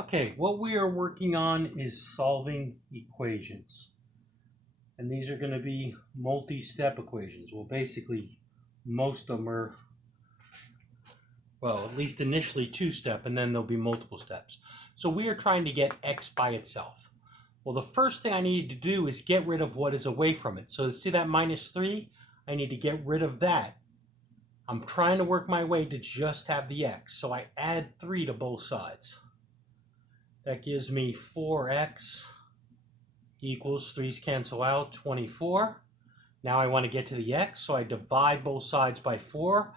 Okay, what we are working on is solving equations. And these are going to be multi-step equations. Well, basically, most of them are, well, at least initially two-step, and then there'll be multiple steps. So we are trying to get x by itself. Well, the first thing I need to do is get rid of what is away from it. So see that minus 3? I need to get rid of that. I'm trying to work my way to just have the x. So I add 3 to both sides. That gives me 4x equals, 3's cancel out, 24. Now I want to get to the x, so I divide both sides by 4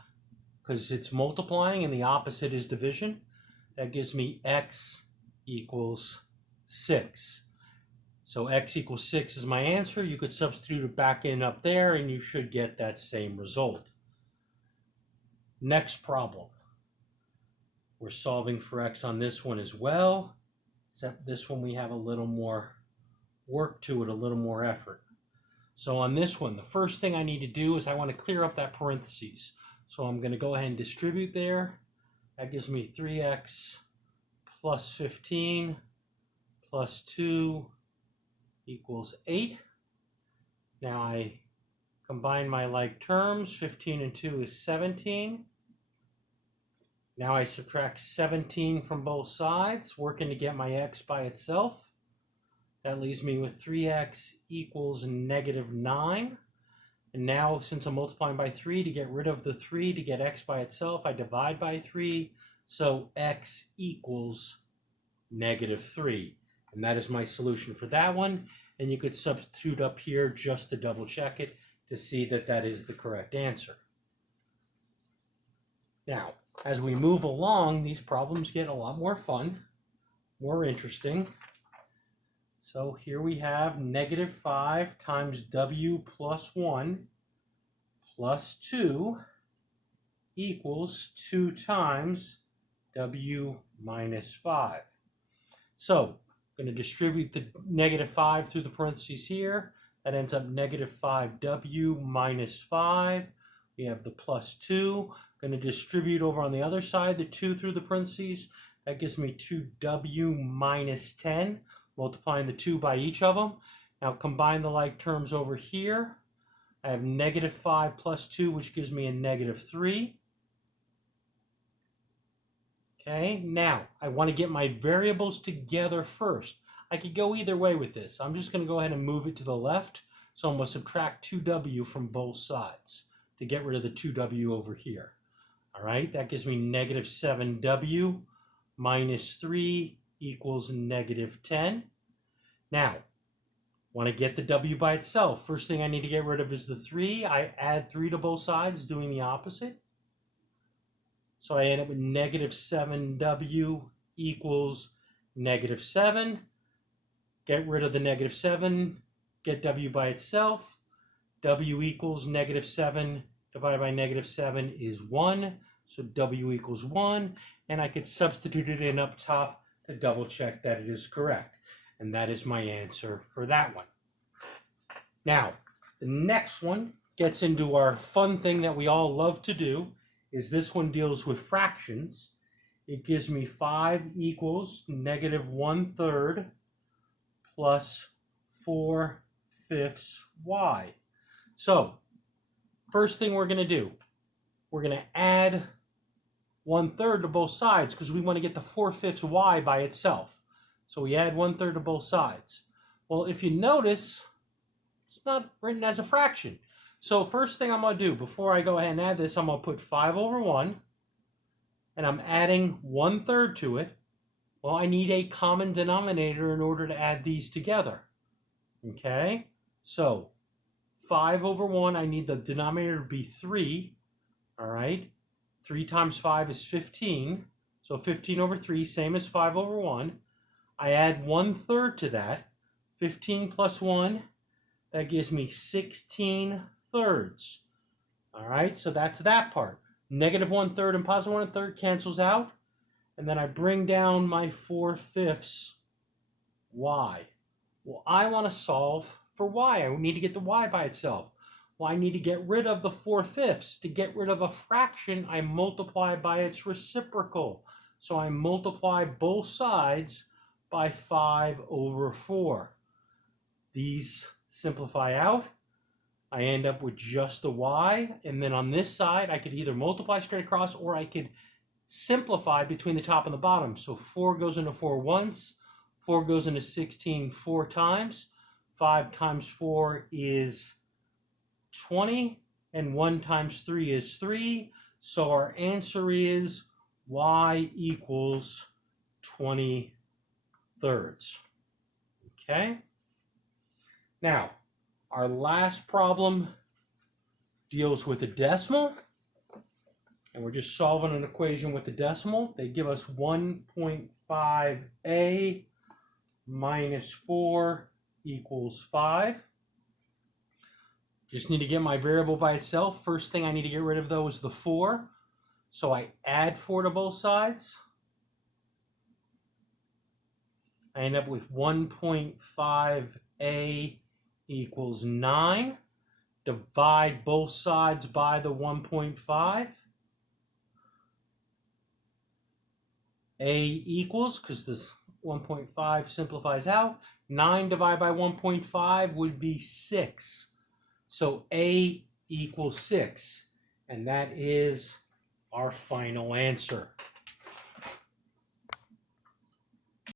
because it's multiplying and the opposite is division. That gives me x equals 6. So x equals 6 is my answer. You could substitute it back in up there and you should get that same result. Next problem. We're solving for x on this one as well, except this one we have a little more work to it, a little more effort. So on this one, the first thing I need to do is I want to clear up that parentheses. So I'm going to go ahead and distribute there. That gives me 3x plus 15 plus 2 equals 8. Now I combine my like terms. 15 and 2 is 17. Now I subtract 17 from both sides, working to get my x by itself. That leaves me with 3x equals negative 9. And now, since I'm multiplying by 3, to get rid of the 3 to get x by itself, I divide by 3. So x equals negative 3. And that is my solution for that one. And you could substitute up here just to double check it to see that that is the correct answer. Now, as we move along, these problems get a lot more fun, more interesting. So here we have negative 5 times w plus 1 plus 2 equals 2 times w minus 5. So I'm going to distribute the negative 5 through the parentheses here. That ends up negative 5w minus 5. We have the plus 2. I'm going to distribute over on the other side the 2 through the parentheses. That gives me 2w minus 10. Multiplying the 2 by each of them. Now combine the like terms over here. I have negative 5 plus 2, which gives me a negative 3. Okay, now I want to get my variables together first. I could go either way with this. I'm just going to go ahead and move it to the left. So I'm going to subtract 2w from both sides to get rid of the 2w over here. All right, that gives me negative 7w minus 3 equals negative 10. Now, want to get the w by itself. First thing I need to get rid of is the 3. I add 3 to both sides, doing the opposite. So I end up with negative 7w equals negative 7. Get rid of the negative 7, get w by itself. W equals negative 7 divided by negative 7 is 1. So w equals 1. And I could substitute it in up top to double check that it is correct. And that is my answer for that one. Now, the next one gets into our fun thing that we all love to do, is this one deals with fractions. It gives me 5 equals negative 1/3 plus 4/5 y. So, first thing we're going to do, we're going to add 1/3 to both sides because we want to get the 4/5 y by itself. So we add 1/3 to both sides. Well, if you notice, it's not written as a fraction. So first thing I'm going to do, before I go ahead and add this, I'm going to put 5 over 1, and I'm adding 1/3 to it. Well, I need a common denominator in order to add these together. Okay, so 5 over 1, I need the denominator to be 3. All right, 3 times 5 is 15. So 15 over 3, same as 5 over 1. I add 1/3 to that. 15 plus 1, that gives me 16/3. All right, so that's that part. Negative 1/3 and positive 1/3 cancels out. And then I bring down my 4/5 y. Well, I want to solve for y. I need to get the y by itself. Well, I need to get rid of the 4/5. To get rid of a fraction, I multiply by its reciprocal. So I multiply both sides by 5 over 4. These simplify out. I end up with just the y, and then on this side I could either multiply straight across or I could simplify between the top and the bottom. So 4 goes into 4 once, 4 goes into 16 4 times, 5 times 4 is 20, and 1 times 3 is 3. So our answer is y equals 20/3. Okay? Now, our last problem deals with a decimal, and we're just solving an equation with the decimal. They give us 1.5a minus 4 equals 5. Just need to get my variable by itself. First thing I need to get rid of, though, is the 4. So I add 4 to both sides. I end up with 1.5a equals 9. Divide both sides by the 1.5. A equals, because this 1.5 simplifies out, 9 divided by 1.5 would be 6. So A equals 6. And that is our final answer.